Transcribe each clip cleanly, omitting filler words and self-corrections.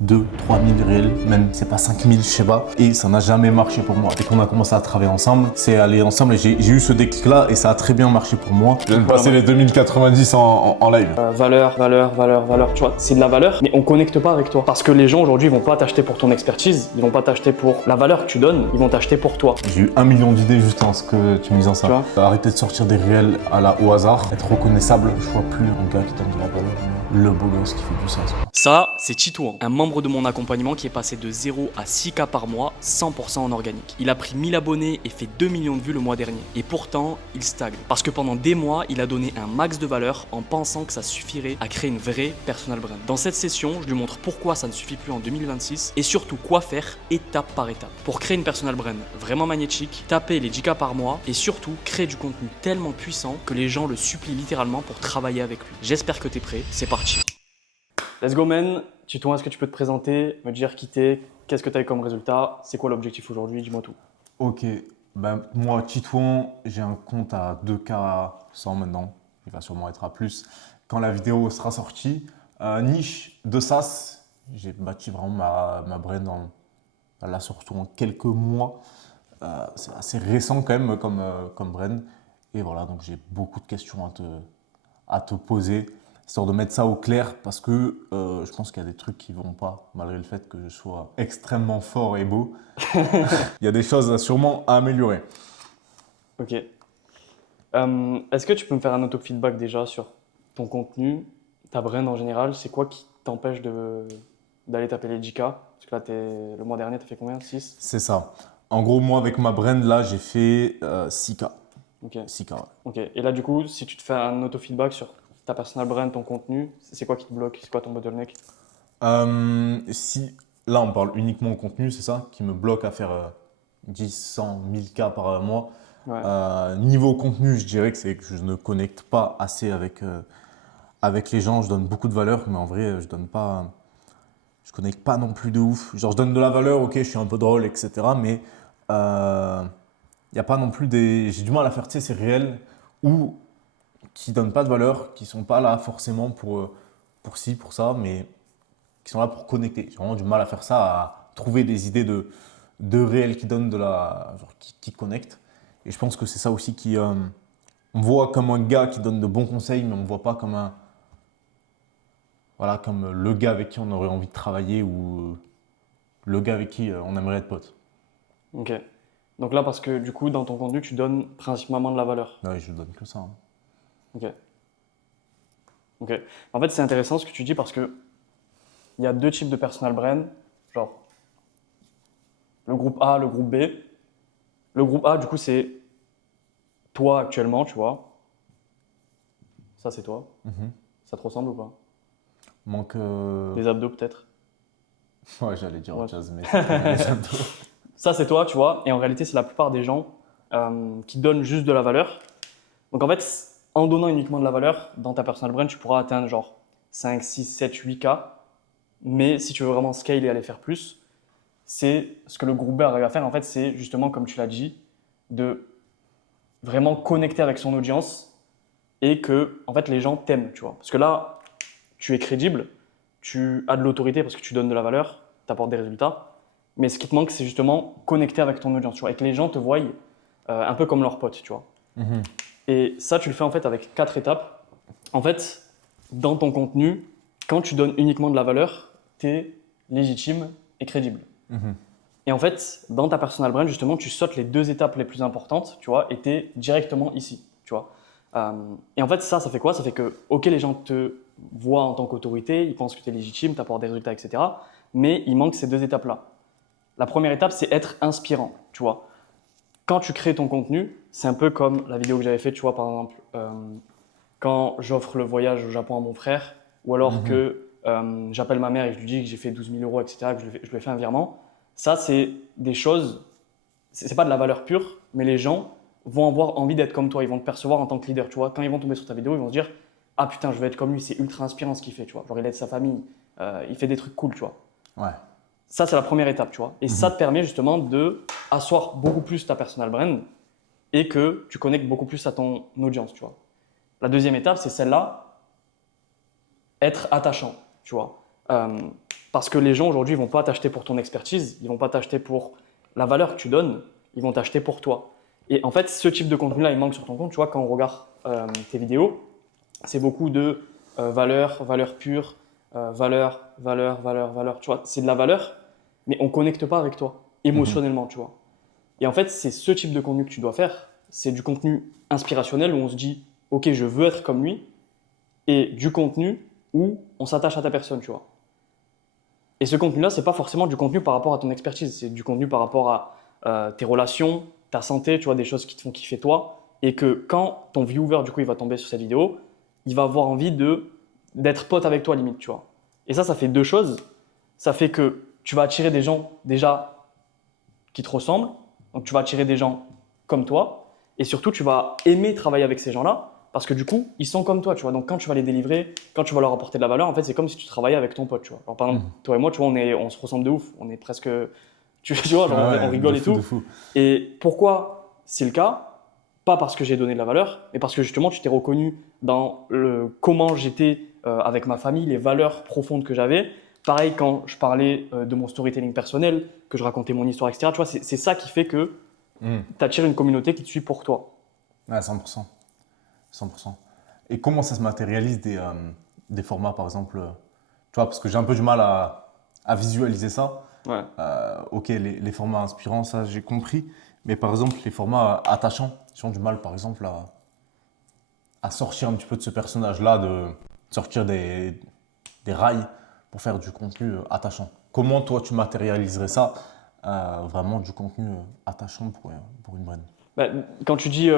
2, 3 000 réels, même c'est pas 5 000, je sais pas. Et ça n'a jamais marché pour moi. Dès qu'on a commencé à travailler ensemble, c'est aller ensemble et j'ai eu ce déclic-là et ça a très bien marché pour moi. Je viens de passer les 2090 en live. Valeur, tu vois, c'est de la valeur, mais on connecte pas avec toi. Parce que les gens aujourd'hui, ils vont pas t'acheter pour ton expertise, ils vont pas t'acheter pour la valeur que tu donnes, ils vont t'acheter pour toi. J'ai eu 1 million d'idées juste en ce que tu me disais ça. Arrêter de sortir des réels au hasard, être reconnaissable. Je vois plus un gars qui donne de la valeur, mais le beau gosse qui fait du sens. Ça, c'est Titouan, un membre de mon accompagnement qui est passé de 0 à 6K par mois, 100% en organique. Il a pris 1000 abonnés et fait 2 millions de vues le mois dernier. Et pourtant, il stagne. Parce que pendant des mois, il a donné un max de valeur en pensant que ça suffirait à créer une vraie personal brand. Dans cette session, je lui montre pourquoi ça ne suffit plus en 2026 et surtout quoi faire étape par étape. Pour créer une personal brand vraiment magnétique, taper les 10K par mois et surtout créer du contenu tellement puissant que les gens le supplient littéralement pour travailler avec lui. J'espère que t'es prêt, c'est parti. Let's go man, Titouan, est-ce que tu peux te présenter, me dire qui t'es, qu'est-ce que tu as eu comme résultat, c'est quoi l'objectif aujourd'hui, dis-moi tout. Ok, ben, moi Titouan, j'ai un compte à 2K 100 maintenant, il va sûrement être à plus quand la vidéo sera sortie. Niche de SaaS, j'ai bâti vraiment ma brand là surtout en quelques mois. C'est assez récent quand même comme brand. Et voilà, donc j'ai beaucoup de questions à te poser, histoire de mettre ça au clair parce que je pense qu'il y a des trucs qui vont pas, malgré le fait que je sois extrêmement fort et beau. Il y a des choses sûrement à améliorer. Ok. Est-ce que tu peux me faire un auto-feedback déjà sur ton contenu, ta brand en général, c'est quoi qui t'empêche d'aller taper les 10K? Parce que là, le mois dernier, tu as fait combien? 6? C'est ça. En gros, moi, avec ma brand, là, j'ai fait 6K. Ok. 6K, ouais. Ok. Et là, du coup, si tu te fais un auto-feedback sur ta personal brand, ton contenu, c'est quoi qui te bloque? C'est quoi ton bottleneck? Si là, on parle uniquement au contenu, c'est ça, qui me bloque à faire 10, 100, 1000 K par mois. Ouais. Niveau contenu, je dirais que c'est que je ne connecte pas assez avec les gens. Je donne beaucoup de valeur, mais en vrai, je connecte pas non plus de ouf. Genre, je donne de la valeur, ok, je suis un peu drôle, etc. Mais il n'y a pas non plus des. J'ai du mal à faire, tu sais, c'est réel ou qui donnent pas de valeur, qui sont pas là forcément pour ci, pour ça, mais qui sont là pour connecter. J'ai vraiment du mal à faire ça, à trouver des idées de réel qui donnent de la. Genre, qui connectent. Et je pense que c'est ça aussi qui. On me voit comme un gars qui donne de bons conseils, mais on ne me voit pas comme un. Voilà, comme le gars avec qui on aurait envie de travailler ou le gars avec qui on aimerait être pote. Ok. Donc là, parce que du coup, dans ton contenu, tu donnes principalement de la valeur. Ouais, je donne que ça. Hein. Ok. Ok. En fait, c'est intéressant ce que tu dis parce que il y a deux types de personal brand, genre le groupe A, le groupe B. Le groupe A, du coup, c'est toi actuellement, tu vois. Ça, c'est toi. Ça te ressemble ou pas? Manque. Les abdos, peut-être. Ouais, j'allais dire Ouais. autre chose, mais c'est très bien les abdos. Ça, c'est toi, tu vois. Et en réalité, c'est la plupart des gens qui donnent juste de la valeur. Donc, en fait, en donnant uniquement de la valeur, dans ta personal brand, tu pourras atteindre genre 5, 6, 7, 8K. Mais si tu veux vraiment scale et aller faire plus, c'est ce que le groupe B arrive à faire. En fait, c'est justement, comme tu l'as dit, de vraiment connecter avec son audience et que en fait, les gens t'aiment, tu vois. Parce que là, tu es crédible, tu as de l'autorité parce que tu donnes de la valeur, tu apportes des résultats. Mais ce qui te manque, c'est justement connecter avec ton audience, tu vois, et que les gens te voient un peu comme leurs potes, tu vois. Et ça, tu le fais en fait avec 4 étapes. En fait, dans ton contenu, quand tu donnes uniquement de la valeur, tu es légitime et crédible. Et en fait, dans ta personal brand, justement, tu sautes les 2 étapes les plus importantes, tu vois, et tu es directement ici, tu vois. Et en fait, ça fait quoi? Ça fait que, ok, les gens te voient en tant qu'autorité, ils pensent que tu es légitime, tu apportes des résultats, etc. Mais il manque ces 2 étapes-là. La première étape, c'est être inspirant, tu vois. Quand tu crées ton contenu, c'est un peu comme la vidéo que j'avais faite, tu vois, par exemple, quand j'offre le voyage au Japon à mon frère, ou alors que j'appelle ma mère et je lui dis que j'ai fait 12 000 euros, etc., que je lui ai fait un virement. Ça, c'est des choses, c'est pas de la valeur pure, mais les gens vont avoir envie d'être comme toi, ils vont te percevoir en tant que leader, tu vois. Quand ils vont tomber sur ta vidéo, ils vont se dire « Ah putain, je veux être comme lui, c'est ultra inspirant ce qu'il fait, tu vois. Genre, il aide sa famille, il fait des trucs cool, tu vois. » Ouais. Ça, c'est la première étape, tu vois. Et ça te permet justement de asseoir beaucoup plus ta personal brand et que tu connectes beaucoup plus à ton audience, tu vois. La deuxième étape, c'est celle-là, être attachant, tu vois. Parce que les gens aujourd'hui, ils vont pas t'acheter pour ton expertise, ils vont pas t'acheter pour la valeur que tu donnes, ils vont t'acheter pour toi. Et en fait, ce type de contenu-là, il manque sur ton compte. Tu vois, quand on regarde tes vidéos, c'est beaucoup de valeur, valeur pure, valeur, valeur, valeur, valeur. Tu vois, c'est de la valeur, mais on ne connecte pas avec toi, émotionnellement, tu vois. Et en fait, c'est ce type de contenu que tu dois faire. C'est du contenu inspirationnel où on se dit, OK, je veux être comme lui, et du contenu où on s'attache à ta personne, tu vois. Et ce contenu-là, ce n'est pas forcément du contenu par rapport à ton expertise, c'est du contenu par rapport à tes relations, ta santé, tu vois, des choses qui te font kiffer toi. Et que quand ton viewer, du coup, il va tomber sur cette vidéo, il va avoir envie d'être pote avec toi, limite, tu vois. Et ça fait deux choses. Ça fait que tu vas attirer des gens déjà qui te ressemblent, donc tu vas attirer des gens comme toi, et surtout, tu vas aimer travailler avec ces gens-là, parce que du coup, ils sont comme toi, tu vois. Donc quand tu vas les délivrer, quand tu vas leur apporter de la valeur, en fait, c'est comme si tu travaillais avec ton pote, tu vois. Alors, par exemple, toi et moi, tu vois, on se ressemble de ouf. On est presque, tu vois, genre, Ah ouais, on rigole de et fou, tout. de fou. Et pourquoi c'est le cas? Pas parce que j'ai donné de la valeur, mais parce que justement, tu t'es reconnu dans comment j'étais avec ma famille, les valeurs profondes que j'avais. Pareil, quand je parlais de mon storytelling personnel, que je racontais mon histoire, etc. Tu vois, c'est ça qui fait que Mm. tu attires une communauté qui te suit pour toi. Ouais, 100%. 100%. Et comment ça se matérialise des formats, par exemple, tu vois, parce que j'ai un peu du mal à visualiser ça. Ouais. Ok, les formats inspirants, ça j'ai compris. Mais par exemple, les formats attachants, ils ont du mal, par exemple, à sortir un petit peu de ce personnage-là, de sortir des rails pour faire du contenu attachant. Comment toi tu matérialiserais ça, vraiment du contenu attachant pour une brand? Bah, quand tu dis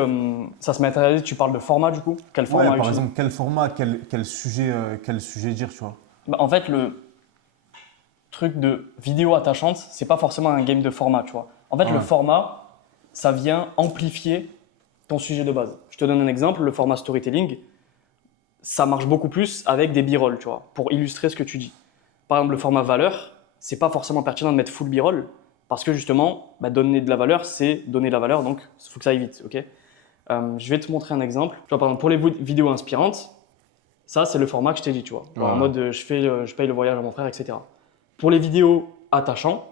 ça se matérialise, tu parles de format du coup? Quel Ouais, format par utiliser? exemple, quel format, quel sujet dire, tu vois? Bah, en fait, le truc de vidéo attachante, c'est pas forcément un game de format, tu vois. En fait, Ah le ouais. format, ça vient amplifier ton sujet de base. Je te donne un exemple, le format storytelling, ça marche beaucoup plus avec des b-roll, tu vois, pour illustrer ce que tu dis. Par exemple, le format valeur, c'est pas forcément pertinent de mettre full b-roll, parce que justement, bah, donner de la valeur, c'est donner de la valeur, donc il faut que ça aille vite, ok? Je vais te montrer un exemple. Tu vois, par exemple, pour les vidéos inspirantes, ça, c'est le format que je t'ai dit, tu vois. Genre en Ouais. mode, je paye le voyage à mon frère, etc. Pour les vidéos attachants,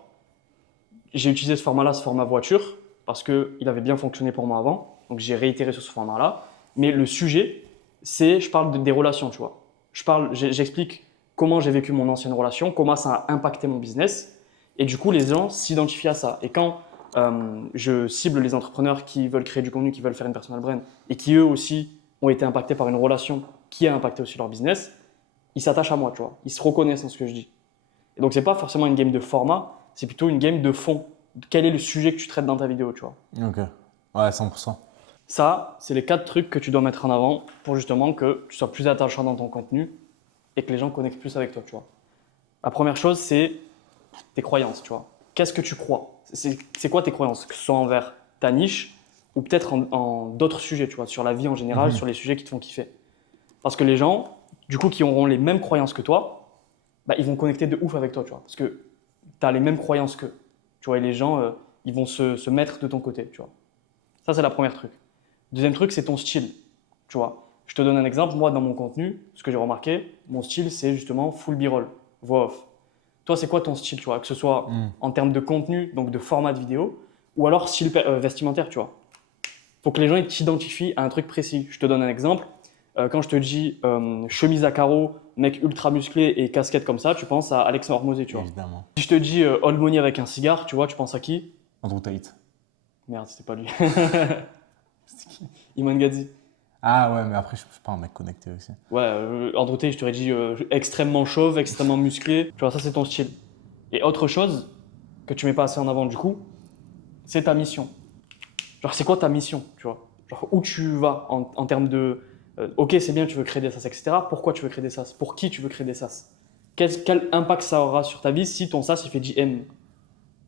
j'ai utilisé ce format-là, ce format voiture, parce qu'il avait bien fonctionné pour moi avant. Donc j'ai réitéré sur ce format-là. Mais le sujet, je parle des relations, tu vois. J'explique comment j'ai vécu mon ancienne relation, comment ça a impacté mon business. Et du coup, les gens s'identifient à ça. Et quand je cible les entrepreneurs qui veulent créer du contenu, qui veulent faire une personal brand, et qui eux aussi ont été impactés par une relation qui a impacté aussi leur business, ils s'attachent à moi, tu vois. Ils se reconnaissent dans ce que je dis. Et donc, c'est pas forcément une game de format, c'est plutôt une game de fond. Quel est le sujet que tu traites dans ta vidéo, tu vois. Ok. Ouais, 100%. Ça, c'est les 4 trucs que tu dois mettre en avant pour justement que tu sois plus attachant dans ton contenu et que les gens connectent plus avec toi, tu vois. La première chose, c'est tes croyances, tu vois. Qu'est-ce que tu crois? C'est quoi tes croyances? Que ce soit envers ta niche ou peut-être en d'autres sujets, tu vois, sur la vie en général, sur les sujets qui te font kiffer. Parce que les gens, du coup, qui auront les mêmes croyances que toi, bah, ils vont connecter de ouf avec toi, tu vois. Parce que tu as les mêmes croyances qu'eux. Tu vois, et les gens, ils vont se mettre de ton côté, tu vois. Ça, c'est la première truc. Deuxième truc, c'est ton style, tu vois. Je te donne un exemple. Moi, dans mon contenu, ce que j'ai remarqué, mon style, c'est justement full b-roll, voix off. Toi, c'est quoi ton style, tu vois? Que ce soit en termes de contenu, donc de format de vidéo, ou alors style vestimentaire, tu vois. Faut que les gens ils t'identifient à un truc précis. Je te donne un exemple. Quand je te dis chemise à carreaux, mec ultra musclé et casquette comme ça, tu penses à Alex Hormozé, tu vois. Évidemment. Si je te dis old money avec un cigare, tu vois, tu penses à qui? Andrew Tate. Merde, c'était pas lui. C'est qui? Iman Gadzhi. Ah ouais, mais après, je suis pas un mec connecté aussi. Ouais, Andrew Tate, je t'aurais dit extrêmement chauve, extrêmement musclé. Tu vois, ça c'est ton style. Et autre chose que tu mets pas assez en avant du coup, c'est ta mission. Genre, c'est quoi ta mission, tu vois? Genre, où tu vas en termes de ok, c'est bien, tu veux créer des SaaS, etc. Pourquoi tu veux créer des SaaS? Pour qui tu veux créer des SaaS? Quel impact ça aura sur ta vie si ton SaaS il fait JM?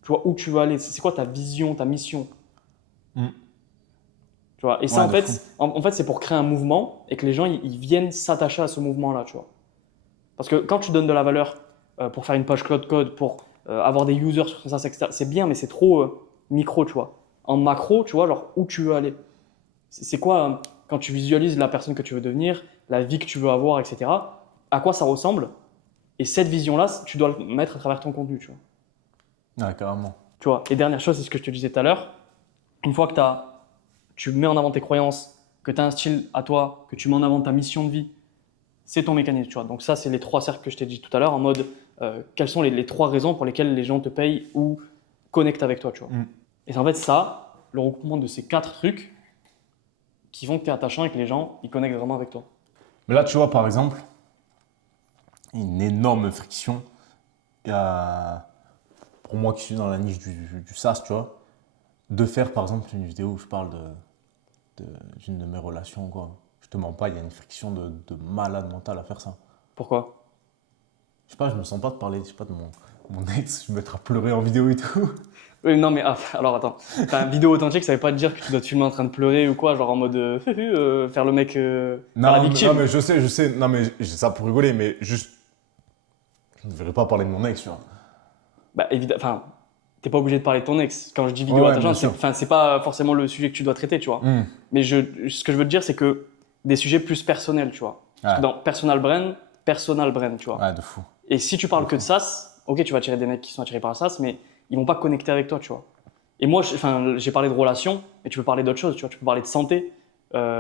Tu vois, où tu veux aller? C'est quoi ta vision, ta mission? Mm. Tu vois? Et ça, Ouais, en de fou. fait, en fait c'est pour créer un mouvement et que les gens ils viennent s'attacher à ce mouvement-là, tu vois. Parce que quand tu donnes de la valeur pour faire une page Cloud Code, pour avoir des users sur ton SaaS, etc., c'est bien, mais c'est trop micro, tu vois. En macro, tu vois, genre où tu veux aller. C'est quoi, quand tu visualises la personne que tu veux devenir, la vie que tu veux avoir, etc., à quoi ça ressemble? Et cette vision-là, tu dois le mettre à travers ton contenu, tu vois. Ouais, carrément. Tu vois. Et dernière chose, c'est ce que je te disais tout à l'heure. Une fois que tu mets en avant tes croyances, que tu as un style à toi, que tu mets en avant ta mission de vie, c'est ton mécanisme, tu vois. Donc ça, c'est les 3 cercles que je t'ai dit tout à l'heure, en mode quelles sont les 3 raisons pour lesquelles les gens te payent ou connectent avec toi, tu vois. Et c'est en fait ça, le regroupement de ces 4 trucs qui font que tu es attachant et que les gens, ils connectent vraiment avec toi. Mais là, tu vois, par exemple, une énorme friction. Il y a, pour moi qui suis dans la niche du SaaS, tu vois, de faire par exemple une vidéo où je parle d'une de mes relations, quoi. Je te mens pas, il y a une friction de malade mental à faire ça. Pourquoi? Je sais pas, je me sens pas de parler, je sais pas, de mon ex, je me mettre à pleurer en vidéo et tout. Oui, non, mais alors attends. Enfin, vidéo authentique, ça veut pas te dire que tu dois te filmer en train de pleurer ou quoi, genre en mode faire le mec, faire la Non, victime. non, mais je sais, non, mais j'ai ça pour rigoler, mais juste, je ne devrais pas parler de mon ex, tu vois. Bah, évidemment, enfin, t'es pas obligé de parler de ton ex. Quand je dis vidéo Ouais, attachante, bien sûr. c'est pas forcément le sujet que tu dois traiter, tu vois. Mais ce que je veux te dire, c'est que des sujets plus personnels, tu vois. Parce que Ouais. dans personal brand, tu vois. Ouais, de fou. Et si tu parles que de SaaS, ok, tu vas attirer des mecs qui sont attirés par le SaaS, mais ils vont pas connecter avec toi, tu vois. Et moi, j'ai parlé de relations, mais tu peux parler d'autres choses, tu vois. Tu peux parler de santé,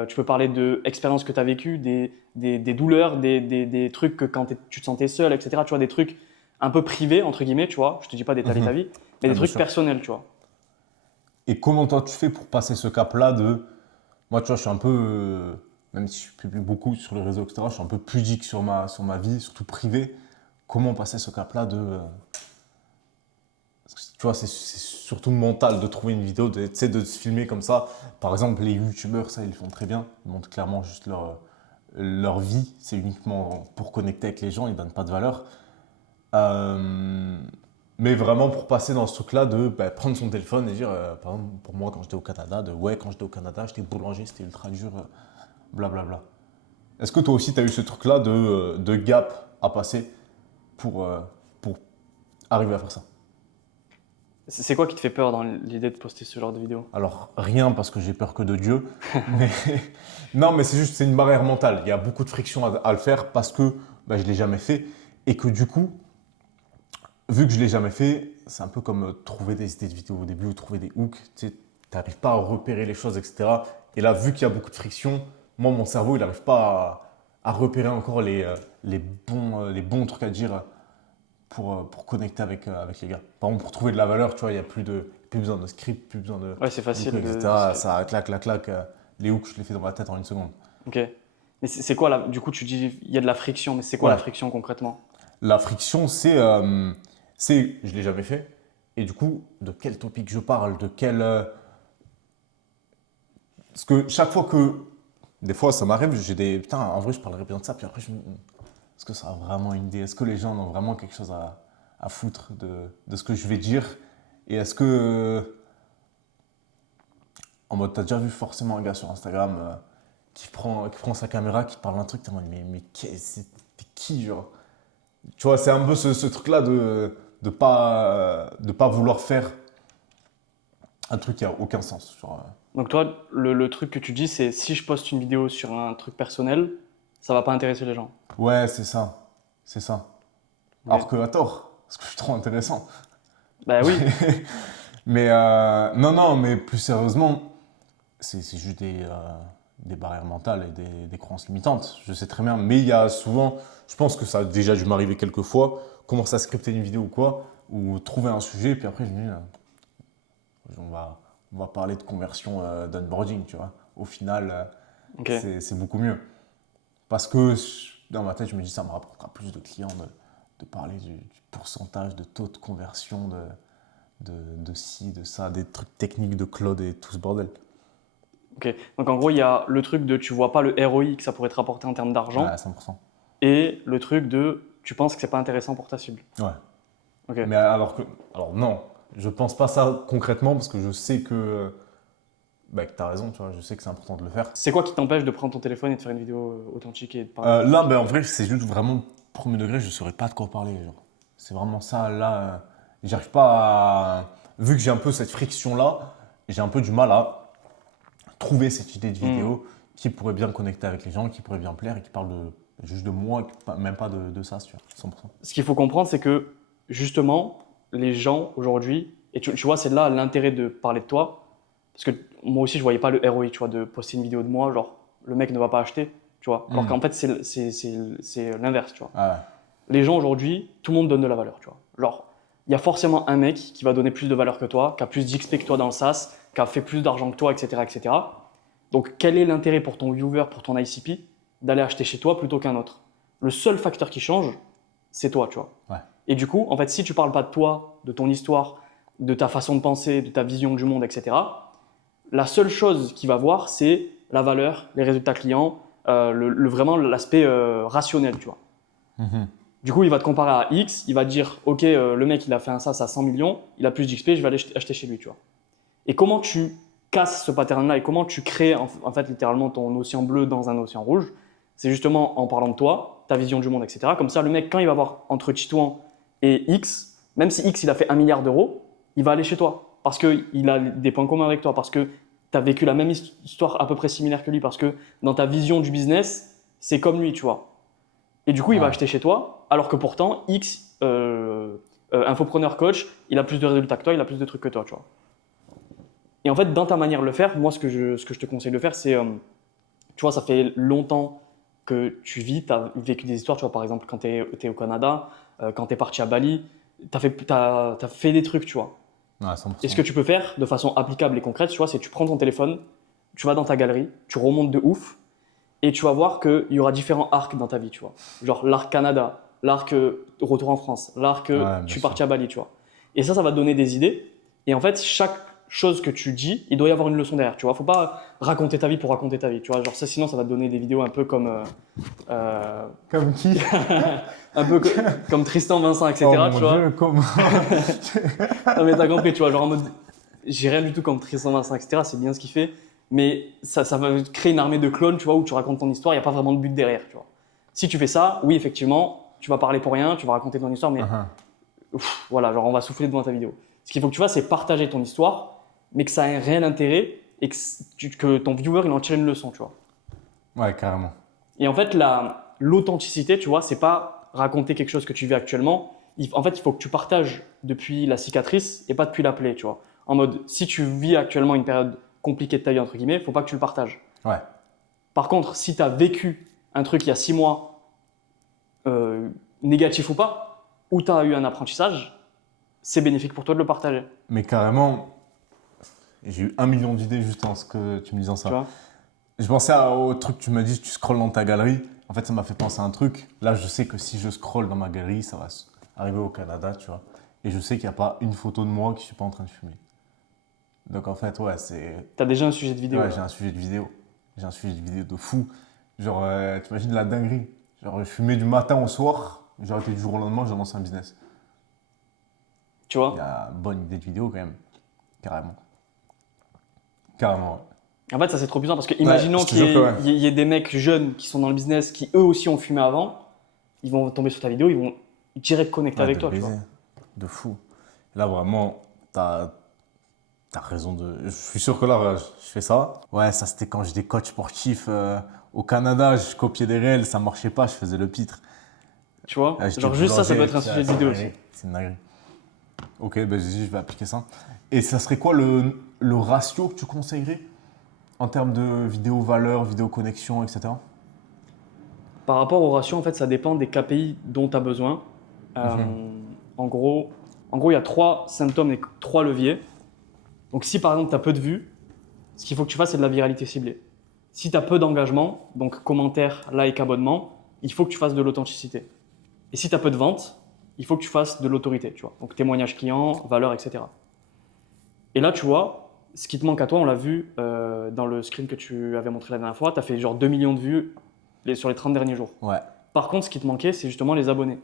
tu peux parler d'expériences que tu as vécues, des douleurs, des trucs que quand tu te sentais seul, etc. Tu vois, des trucs un peu privés, entre guillemets, tu vois. Je te dis pas d'étaler ta vie, mais des bien trucs sûr. personnels, tu vois. Et comment toi tu fais pour passer ce cap-là de. Moi, tu vois, je suis un peu. Même si je publie beaucoup sur les réseaux, etc., je suis un peu pudique sur ma vie, surtout privée. Comment passer ce cap-là de. Parce que, tu vois, c'est surtout mental de trouver une vidéo, tu sais, de se filmer comme ça. Par exemple, les youtubeurs, ça, ils le font très bien. Ils montrent clairement juste leur vie. C'est uniquement pour connecter avec les gens, ils ne donnent pas de valeur. Euh, mais vraiment pour passer dans ce truc-là de prendre son téléphone et dire, par exemple, pour moi, quand j'étais au Canada, quand j'étais au Canada, j'étais boulanger, c'était ultra dur, blablabla. Est-ce que toi aussi, tu as eu ce truc-là de gap à passer pour arriver à faire ça? C'est quoi qui te fait peur dans l'idée de poster ce genre de vidéo? Alors, rien parce que j'ai peur que de Dieu. Mais non, mais c'est juste, c'est une barrière mentale. Il y a beaucoup de friction à le faire parce que je ne l'ai jamais fait. Et que du coup, vu que je ne l'ai jamais fait, c'est un peu comme trouver des idées de vidéo au début ou trouver des hooks. Tu n'arrives pas à repérer les choses, etc. Et là, vu qu'il y a beaucoup de friction, moi, mon cerveau, il n'arrive pas à repérer encore les bons trucs à dire pour connecter avec les gars. Par exemple, pour trouver de la valeur, tu vois, il n'y a plus besoin de script, plus besoin de Ouais, c'est facile hooks, etc. Ça clac, clac, clac. Les hooks, je les fais dans ma tête en une seconde. Ok. Mais c'est quoi là? Du coup, tu dis il y a de la friction, mais c'est quoi la Ouais. friction concrètement? La friction, je l'ai jamais fait. Et du coup, de quel topic je parle, de quel. Parce que chaque fois que. Des fois, ça m'arrive, j'ai des. Putain, en vrai, je parlerais bien de ça. Puis après, est-ce que ça a vraiment une idée? Est-ce que les gens ont vraiment quelque chose à foutre de ce que je vais dire? Et est-ce que. En mode, t'as déjà vu forcément un gars sur Instagram qui prend sa caméra, qui parle un truc, t'es en mode, mais t'es qui, genre? Tu vois, c'est un peu ce truc-là de pas vouloir faire un truc qui a aucun sens. Genre, Donc toi, le truc que tu dis, c'est si je poste une vidéo sur un truc personnel, ça va pas intéresser les gens. ouais, c'est ça. C'est ça. Ouais. Alors que à tort, parce que je suis trop intéressant. Bah oui. Mais non, non, mais plus sérieusement, c'est juste des barrières mentales et des croyances limitantes. Je sais très bien. Mais il y a souvent, je pense que ça a déjà dû m'arriver quelques fois, commencer à scripter une vidéo ou quoi, ou trouver un sujet, puis après je me dis, on va parler de conversion d'onboarding, tu vois. Au final, Ok. c'est beaucoup mieux. Parce que dans ma tête, je me dis, ça me rapportera plus de clients de parler du pourcentage, de taux de conversion, de ci, de ça, des trucs techniques de cloud et tout ce bordel. Ok. Donc en gros, il y a le truc de tu vois pas le ROI que ça pourrait te rapporter en termes Ouais, d'argent, à 100%. et le truc de tu penses que c'est pas intéressant pour ta cible. Ouais. Ok. Mais alors non, je pense pas ça concrètement parce que je sais que tu as raison, tu vois, je sais que c'est important de le faire. C'est quoi qui t'empêche de prendre ton téléphone et de faire une vidéo authentique et de parler Là, en vrai, c'est juste vraiment premier degré, je saurais pas de quoi parler. Genre. C'est vraiment ça, là, j'arrive pas à. Vu que j'ai un peu cette friction-là, j'ai un peu du mal à trouver cette idée de vidéo qui pourrait bien connecter avec les gens, qui pourrait bien plaire et qui parle Juste de moi, même pas de ça, tu vois, 100%. Ce qu'il faut comprendre, c'est que justement, les gens aujourd'hui, et tu vois, c'est là l'intérêt de parler de toi, parce que moi aussi, je voyais pas le ROI, tu vois, de poster une vidéo de moi, genre, le mec ne va pas acheter, tu vois. Alors qu'en fait, c'est l'inverse, tu vois. Ah Les gens aujourd'hui, tout le monde donne de la valeur, tu vois. Genre, il y a forcément un mec qui va donner plus de valeur que toi, qui a plus d'XP que toi dans le SaaS, qui a fait plus d'argent que toi, etc., etc. Donc, quel est l'intérêt pour ton viewer, pour ton ICP, d'aller acheter chez toi plutôt qu'un autre? Le seul facteur qui change, c'est toi, tu vois. ouais. Et du coup, en fait, si tu parles pas de toi, de ton histoire, de ta façon de penser, de ta vision du monde, etc., la seule chose qu'il va voir, c'est la valeur, les résultats clients, vraiment l'aspect rationnel, tu vois. Mhm. Du coup, il va te comparer à X, il va te dire, OK, le mec, il a fait un SaaS à 100 millions, il a plus d'XP, je vais aller acheter chez lui, tu vois. Et comment tu casses ce pattern-là et comment tu crées, en fait, littéralement ton océan bleu dans un océan rouge, c'est justement en parlant de toi, ta vision du monde, etc. Comme ça, le mec, quand il va voir entre Titouan et X, même si X, il a fait 1 milliard d'euros, il va aller chez toi parce qu'il a des points communs avec toi, parce que tu as vécu la même histoire à peu près similaire que lui, parce que dans ta vision du business, c'est comme lui, tu vois. Et du coup, il va Ouais. acheter chez toi, alors que pourtant, X, infopreneur coach, il a plus de résultats que toi, il a plus de trucs que toi, tu vois. Et en fait, dans ta manière de le faire, moi, ce que je te conseille de faire, c'est, tu vois, ça fait longtemps que tu vis, tu as vécu des histoires, tu vois, par exemple, quand tu es au Canada, quand tu es parti à Bali, t'as fait des trucs, tu vois. Ouais, Et ce 100%. que tu peux faire de façon applicable et concrète, tu vois, c'est tu prends ton téléphone, tu vas dans ta galerie, tu remontes de ouf, et tu vas voir qu'il y aura différents arcs dans ta vie, tu vois. Genre l'arc Canada, l'arc retour en France, l'arc Ouais, je bien suis sûr. parti à Bali, tu vois. Et ça va te donner des idées. Et en fait, chaque chose que tu dis, il doit y avoir une leçon derrière, tu vois. Faut pas raconter ta vie pour raconter ta vie, tu vois. Genre ça, sinon, ça va te donner des vidéos un peu comme, Comme qui? un peu comme Tristan, Vincent, Oh etc., mon tu vois. Dieu, comme. Non, mais t'as compris, tu vois, genre en mode, j'ai rien du tout comme Tristan Vincent, etc. C'est bien ce qu'il fait, mais ça va créer une armée de clones, tu vois, où tu racontes ton histoire, il n'y a pas vraiment de but derrière, tu vois. Si tu fais ça, oui, effectivement, tu vas parler pour rien, tu vas raconter ton histoire, mais voilà, genre on va souffler devant ta vidéo. Ce qu'il faut que tu fasses, c'est partager ton histoire, mais que ça ait un réel intérêt et que ton viewer, il en tire une leçon, tu vois. Ouais, carrément. Et en fait, l'authenticité, tu vois, c'est pas raconter quelque chose que tu vis actuellement. En fait, il faut que tu partages depuis la cicatrice et pas depuis la plaie, tu vois. En mode, si tu vis actuellement une période compliquée de ta vie, entre guillemets, il faut pas que tu le partages. Ouais. Par contre, si tu as vécu un truc il y a 6 mois, négatif ou pas, ou tu as eu un apprentissage, c'est bénéfique pour toi de le partager, Mais carrément, j'ai eu 1 million d'idées juste en ce que tu me disant tu ça. vois. Je pensais au truc que tu m'as dit, tu scrolles dans ta galerie. En fait, ça m'a fait penser à un truc. Là, je sais que si je scrolle dans ma galerie, ça va arriver au Canada, tu vois. Et je sais qu'il n'y a pas une photo de moi qui ne suis pas en train de fumer. Donc en fait, ouais, Tu as déjà un sujet de vidéo, ouais, là. j'ai un sujet de vidéo. J'ai un sujet de vidéo de fou. Genre, t'imagines la dinguerie. Genre, je fumais du matin au soir, j'ai arrêté du jour au lendemain, j'ai lancé un business. Tu Il y vois. a une bonne idée de vidéo quand même. Carrément. Carrément, ouais. En fait, ça c'est trop puissant parce que Ouais, imaginons je te jure que ouais. qu'il y ait des mecs jeunes qui sont dans le business qui eux aussi ont fumé avant, ils vont tomber sur ta vidéo, ils vont direct connecter Ouais, avec de toi, tu vois. baiser. De fou. Là, vraiment, t'as raison de. Je suis sûr que là, ouais, je fais ça. Ouais, ça c'était quand j'étais coach sportif au Canada, je copiais des réels, ça marchait pas, je faisais le pitre. Tu vois. J'étais Genre juste ça, ça peut boulanger, être un sujet de c'est une vidéo aussi. dinguerie. C'est une dinguerie. Ok, ben j'ai dit, je vais appliquer ça. Et ça serait quoi le ratio que tu conseillerais en termes de vidéo valeur, vidéo connexion, etc. Par rapport au ratio, en fait, ça dépend des KPI dont tu as besoin. En gros, il y a 3 symptômes et 3 leviers. Donc si par exemple tu as peu de vues, ce qu'il faut que tu fasses, c'est de la viralité ciblée. Si tu as peu d'engagement, donc commentaires, like, abonnement, il faut que tu fasses de l'authenticité. Et si tu as peu de ventes, il faut que tu fasses de l'autorité, tu vois. Donc témoignage client, valeur, etc. Et là, tu vois, ce qui te manque à toi, on l'a vu dans le screen que tu avais montré la dernière fois, tu as fait genre 2 millions de vues sur les 30 derniers jours. Ouais. Par contre, ce qui te manquait, c'est justement les abonnés.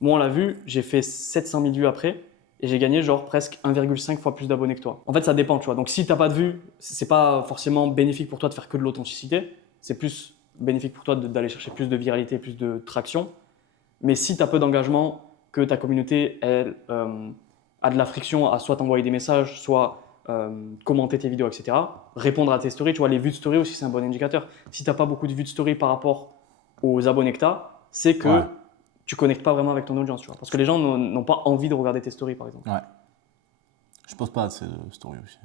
Moi, on l'a vu, j'ai fait 700 000 vues après et j'ai gagné genre presque 1,5 fois plus d'abonnés que toi. En fait, ça dépend, tu vois. Donc, si tu n'as pas de vues, c'est pas forcément bénéfique pour toi de faire que de l'authenticité. C'est plus bénéfique pour toi d'aller chercher plus de viralité, plus de traction. Mais si tu as peu d'engagement, que ta communauté, elle, a de la friction à soit t'envoyer des messages, soit commenter tes vidéos, etc., répondre à tes stories, tu vois, les vues de story aussi, c'est un bon indicateur. Si tu n'as pas beaucoup de vues de story par rapport aux abonnés que tu as, c'est que Ouais. tu connectes pas vraiment avec ton audience, tu vois. Parce que les gens n'ont pas envie de regarder tes stories, par exemple. Ouais. Je poste pas assez de stories aussi.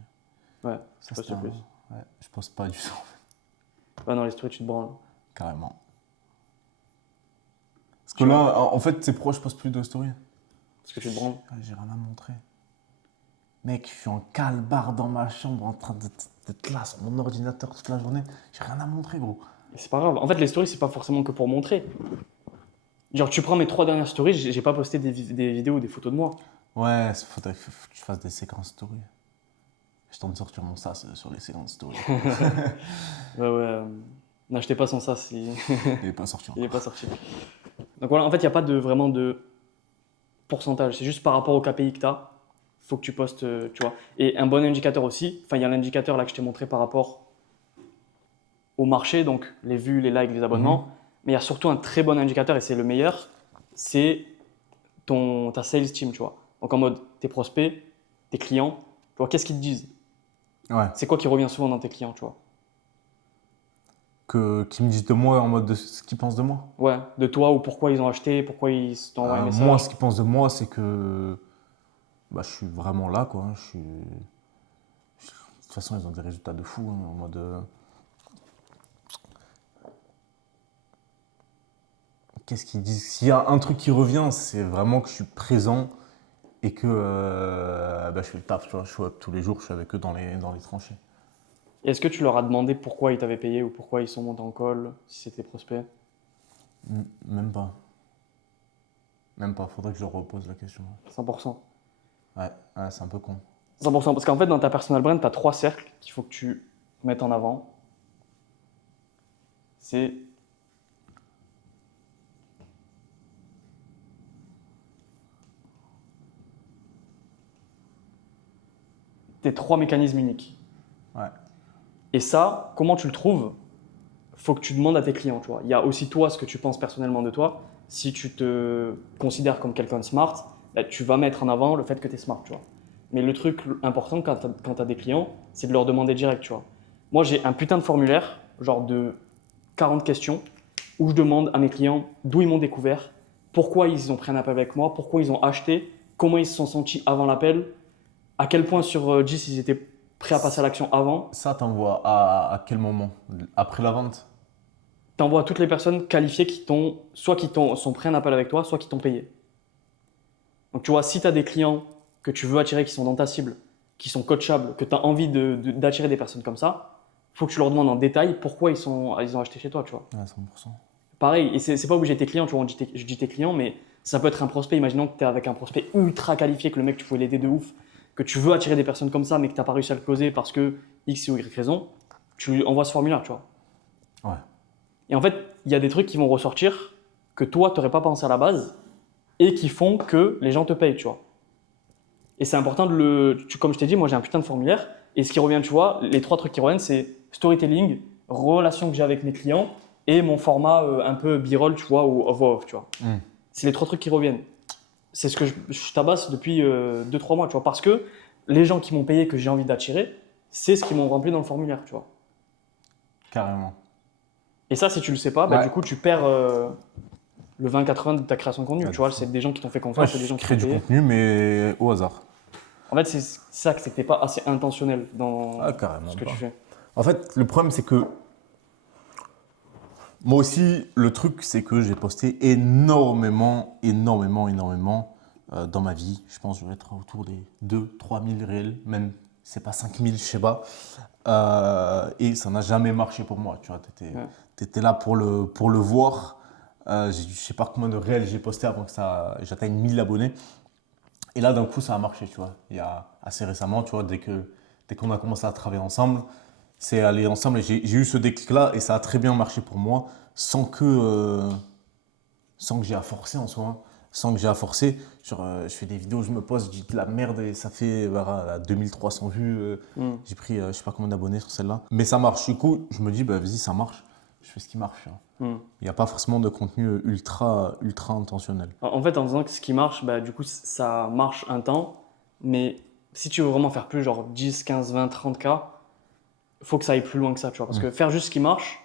Ouais, Ça, c'est pas c'est un- plus. Ouais, je poste pas du tout, Ouais, non, les stories, tu te branles. carrément. Parce que Tu vois. là, en fait, c'est pourquoi je poste plus de stories. Parce que tu te branles. J'ai rien à montrer. Mec, je suis en calbar dans ma chambre en train d'être là sur mon ordinateur toute la journée. J'ai rien à montrer, gros. Et c'est pas grave. En fait, les stories, c'est pas forcément que pour montrer. Genre, tu prends mes 3 dernières stories, j'ai pas posté des vidéos ou des photos de moi. Ouais, il faudrait que tu fasses des séquences story. Je tente de sortir mon sas sur les séquences story. Ouais, ouais. N'achetez pas son ça si Il est pas sorti il est encore. pas sorti. Donc voilà, en fait, il n'y a pas vraiment de pourcentage. C'est juste par rapport au KPI que tu as. Il faut que tu postes, tu vois. Et un bon indicateur aussi, enfin, il y a l'indicateur là que je t'ai montré par rapport au marché, donc les vues, les likes, les abonnements. Mais il y a surtout un très bon indicateur, et c'est le meilleur, c'est ta sales team, tu vois. Donc en mode, tes prospects, tes clients, tu vois, qu'est-ce qu'ils te disent? Ouais. C'est quoi qui revient souvent dans tes clients, tu vois? Qu'ils me disent de moi en mode de ce qu'ils pensent de moi. Ouais, de toi ou pourquoi ils ont acheté, pourquoi ils t'ont envoyé un message. Moi, ce qu'ils pensent de moi, c'est que bah, je suis vraiment là, quoi. De toute façon, ils ont des résultats de fou, hein, en mode. Qu'est-ce qu'ils disent? S'il y a un truc qui revient, c'est vraiment que je suis présent et que bah, je fais le taf, tu vois. Je suis up tous les jours, je suis avec eux dans les tranchées. Et est-ce que tu leur as demandé pourquoi ils t'avaient payé ou pourquoi ils sont montés en call, si c'était prospect? Même pas. Même pas. Faudrait que je leur repose la question. 100%. Ouais, ouais, c'est un peu con. 100%. Parce qu'en fait, dans ta personal brand, tu as 3 cercles qu'il faut que tu mettes en avant. C'est tes 3 mécanismes uniques. Ouais. Et ça, comment tu le trouves? Faut que tu demandes à tes clients, tu vois. Il y a aussi toi, ce que tu penses personnellement de toi. Si tu te considères comme quelqu'un de smart, bah, tu vas mettre en avant le fait que tu es smart, tu vois. Mais le truc important quand tu as des clients, c'est de leur demander direct, tu vois. Moi, j'ai un putain de formulaire, genre de 40 questions, où je demande à mes clients d'où ils m'ont découvert, pourquoi ils ont pris un appel avec moi, pourquoi ils ont acheté, comment ils se sont sentis avant l'appel, à quel point sur 10 ils étaient prêts à passer à l'action avant. Ça, t'envoies à quel moment? Après la vente? Tu envoies à toutes les personnes qualifiées sont prêts à un appel avec toi, soit qui t'ont payé. Donc tu vois, si tu as des clients que tu veux attirer qui sont dans ta cible, qui sont coachables, que tu as envie d'attirer des personnes comme ça, il faut que tu leur demandes en détail pourquoi ils ont acheté chez toi, tu vois. Ouais, 100%. Pareil, et c'est pas obligé tes clients, tu vois, je dis tes clients, mais ça peut être un prospect. Imaginons que tu es avec un prospect ultra qualifié, que le mec, tu pouvais l'aider de ouf, que tu veux attirer des personnes comme ça, mais que tu n'as pas réussi à le closer parce que X ou Y raison, tu lui envoies ce formulaire, tu vois. Ouais. Et en fait, il y a des trucs qui vont ressortir que toi, tu n'aurais pas pensé à la base et qui font que les gens te payent, tu vois. Et c'est important comme je t'ai dit, moi j'ai un putain de formulaire. Et ce qui revient, tu vois, les 3 trucs qui reviennent, c'est storytelling, relation que j'ai avec mes clients et mon format un peu b-roll, tu vois, ou off, tu vois. C'est les 3 trucs qui reviennent. C'est ce que je tabasse depuis 2-3 mois, tu vois, parce que les gens qui m'ont payé, que j'ai envie d'attirer, c'est ce qu'ils m'ont rempli dans le formulaire, tu vois. Carrément. Et ça, si tu le sais pas, bah, Ouais. du coup, tu perds le 20-80 de ta création de contenu. Ouais, tu de vois, fou. c'est des gens qui t'ont fait Ouais, confiance, c'est des je gens qui crée t'ont du payé. contenu, mais au hasard. En fait, c'est ça, c'est que t'es pas assez intentionnel dans Ah, carrément ce que pas. tu fais. En fait, le problème, c'est que moi aussi, le truc, c'est que j'ai posté énormément dans ma vie. Je pense que je vais être autour des 2-3 000 réels, même c'est pas 5 000, je sais pas. Et ça n'a jamais marché pour moi. Tu vois, Ouais. t'étais là pour le voir. Je sais pas combien de réels j'ai posté avant que j'atteigne 1000 abonnés. Et là, d'un coup, ça a marché, tu vois. Il y a assez récemment, tu vois, dès qu'on a commencé à travailler ensemble, c'est aller ensemble et j'ai eu ce déclic-là et ça a très bien marché pour moi sans que j'ai à forcer en soi, hein. Sans que j'ai à forcer. Je fais des vidéos, je me pose, je dis de la merde et ça fait 2300 vues. J'ai pris je sais pas combien d'abonnés sur celle-là. Mais ça marche. Du coup, je me dis, bah, vas-y, ça marche. Je fais ce qui marche, hein. Il n'y a pas forcément de contenu ultra intentionnel. En fait, en disant que ce qui marche, bah, du coup, ça marche un temps. Mais si tu veux vraiment faire plus, genre 10, 15, 20, 30K, il faut que ça aille plus loin que ça, tu vois. Parce que faire juste ce qui marche,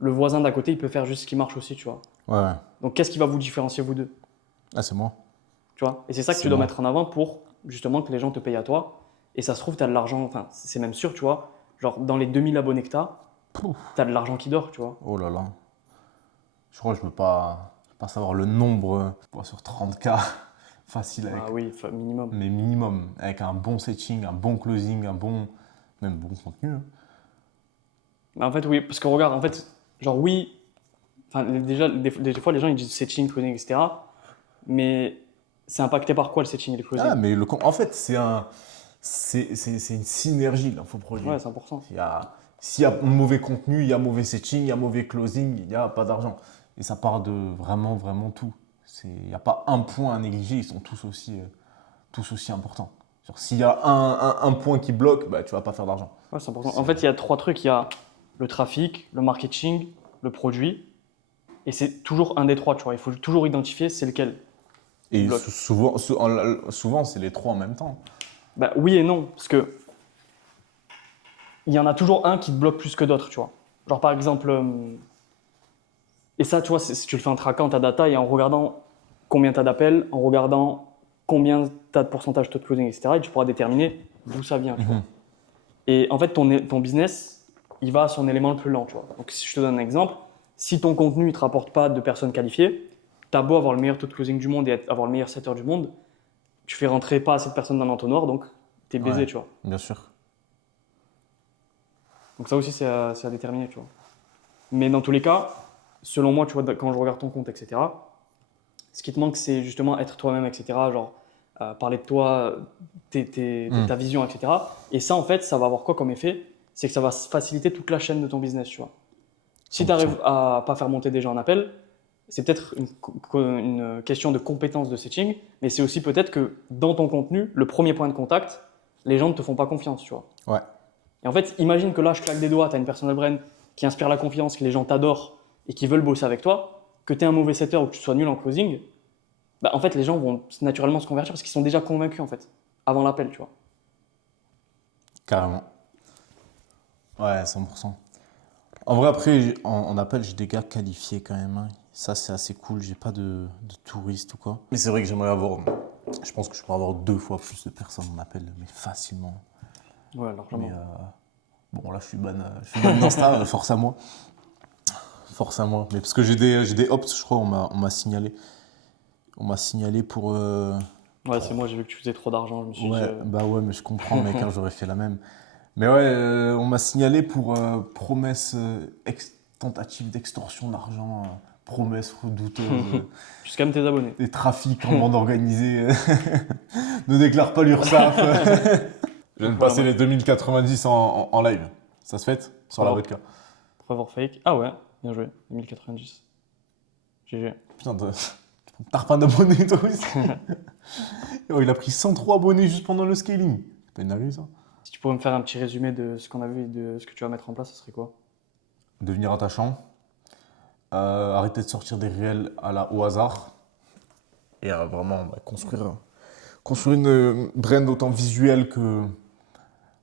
le voisin d'à côté, il peut faire juste ce qui marche aussi, tu vois. Ouais, ouais. Donc, qu'est-ce qui va vous différencier, vous deux? Ah, c'est moi. Tu vois? Et c'est ça que C'est tu dois moi. mettre en avant pour justement que les gens te payent à toi. Et ça se trouve, tu as de l'argent, enfin, c'est même sûr, tu vois. Genre, dans les 2000 abonnés que tu as Pouf. de l'argent qui dort, tu vois. Oh là là. Je crois que je ne peux pas savoir le nombre sur 30K facile avec. Ah oui, minimum. Mais minimum, avec un bon setting, un bon closing, même bon contenu. Hein. Mais en fait, oui, parce que regarde, en fait, genre, oui, enfin, déjà, des fois, les gens, ils disent setching, clothing, etc. Mais c'est impacté par quoi le setching et le closing? Ah, mais en fait, c'est une synergie l'infoproduit. Ouais, 100%. S'il y a mauvais contenu, il y a mauvais setting, il y a mauvais closing, il n'y a pas d'argent. Et ça part de vraiment, vraiment tout. Il n'y a pas un point à négliger, ils sont tous aussi importants. S'il y a un point qui bloque, bah, tu ne vas pas faire d'argent. Ouais, 100%. En fait, il y a trois trucs. Il y a le trafic, le marketing, le produit. Et c'est toujours un des trois, tu vois. Il faut toujours identifier c'est lequel. Et bloque. souvent, c'est les trois en même temps. Bah, oui et non, parce que il y en a toujours un qui te bloque plus que d'autres, tu vois. Genre par exemple, et ça, tu vois, si tu le fais en traquant ta data et en regardant combien tu as d'appels, en regardant combien tu as de pourcentage taux de closing, etc. Et tu pourras déterminer d'où ça vient, tu vois. Et en fait, ton business, il va à son élément le plus lent, tu vois. Donc si je te donne un exemple, si ton contenu ne te rapporte pas de personnes qualifiées, tu as beau avoir le meilleur taux de closing du monde et avoir le meilleur setter du monde, tu fais rentrer pas assez de personnes dans l'entonnoir, donc tu es baisé, Ouais. tu vois. Bien sûr. Donc ça aussi, c'est à déterminer, tu vois. Mais dans tous les cas, selon moi, tu vois, quand je regarde ton compte, etc., ce qui te manque, c'est justement être toi-même, etc. Genre, parler de toi, ta vision, etc. Et ça, en fait, ça va avoir quoi comme effet? C'est que ça va faciliter toute la chaîne de ton business, tu vois. Si tu 100%. arrives à pas faire monter des gens en appel, c'est peut-être une question de compétence de setting, mais c'est aussi peut-être que dans ton contenu, le premier point de contact, les gens ne te font pas confiance, tu vois. Ouais. Et en fait, imagine que là, je claque des doigts, tu as une personal brand qui inspire la confiance, que les gens t'adorent et qui veulent bosser avec toi, que tu es un mauvais setter ou que tu sois nul en closing, bah, en fait, les gens vont naturellement se convertir parce qu'ils sont déjà convaincus, en fait, avant l'appel, tu vois. Carrément. Ouais, 100%. En vrai, après, en appel, j'ai des gars qualifiés quand même. Hein. Ça, c'est assez cool. J'ai pas de touristes ou quoi. Mais c'est vrai que j'aimerais avoir. Je pense que je pourrais avoir 2 fois plus de personnes en appel, mais facilement. Ouais, largement. Mais bon, là, je suis ban d'Insta, force à moi. Force à moi. Mais parce que j'ai des ops, je crois, on m'a signalé. On m'a signalé pour. Ouais, c'est moi, j'ai vu que tu faisais trop d'argent, je me suis dit. Ouais, bah ouais, mais je comprends, mec, hein, j'aurais fait la même. Mais ouais, on m'a signalé pour promesse tentative d'extorsion d'argent, promesse redouteuse, Tu scams tes abonnés. des trafics en bande organisée, ne déclare pas l'URSSAF. Je viens de passer les 2090 en live. Ça se fait sur la Alors. webcam. Preuve or fake. Ah ouais, bien joué. 1090. GG. Putain, t'as pas d'abonnés toi aussi. Oh, il a pris 103 abonnés juste pendant le scaling. C'est pas une dinguerie ça. Si tu pourrais me faire un petit résumé de ce qu'on a vu et de ce que tu vas mettre en place, ce serait quoi? Devenir attachant. Arrêter de sortir des réels au hasard. Et vraiment bah, construire une brand autant visuelle que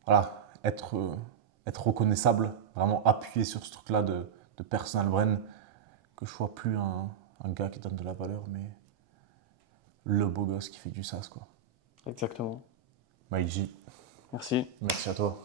voilà, être reconnaissable, vraiment appuyer sur ce truc-là de personal brand, que je sois plus un gars qui donne de la valeur, mais le beau gosse qui fait du sas, quoi. Exactement. Maïji, Merci. merci à toi.